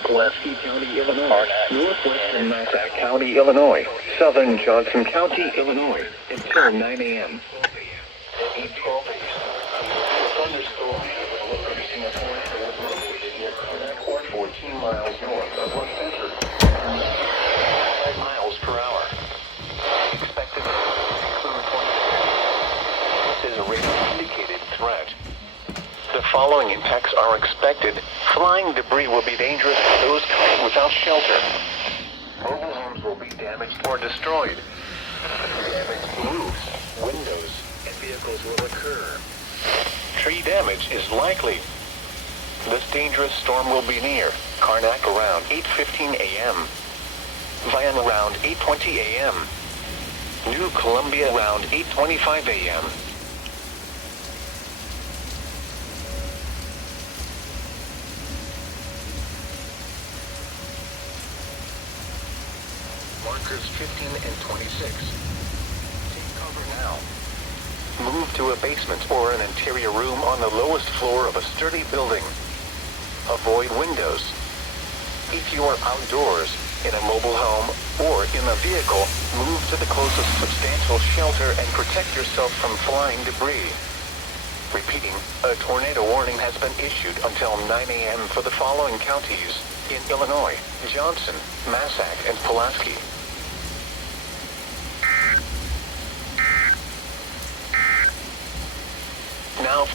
Pulaski County, Illinois, northwestern Massac County, Illinois, southern Johnson County, Illinois, until 9 a.m. 8:12 thunderstorm producing a tornado was located near Carnac, 14 miles north of West Center. 5 miles per hour. Expected to include tornadoes. This is a radar indicated threat. The following impacts are expected. Flying debris will be dangerous for those coming without shelter. Mobile homes will be damaged or destroyed. Damaged roofs, windows, and vehicles will occur. Tree damage is likely. This dangerous storm will be near Karnak around 8:15 a.m. Vian around 8:20 a.m. New Columbia around 8:25 a.m. Markers 15 and 26. Take cover now. Move to a basement or an interior room on the lowest floor of a sturdy building. Avoid windows. If you are outdoors, in a mobile home, or in a vehicle, move to the closest substantial shelter and protect yourself from flying debris. Repeating, a tornado warning has been issued until 9 a.m. for the following counties in Illinois: Johnson, Massac, and Pulaski. Now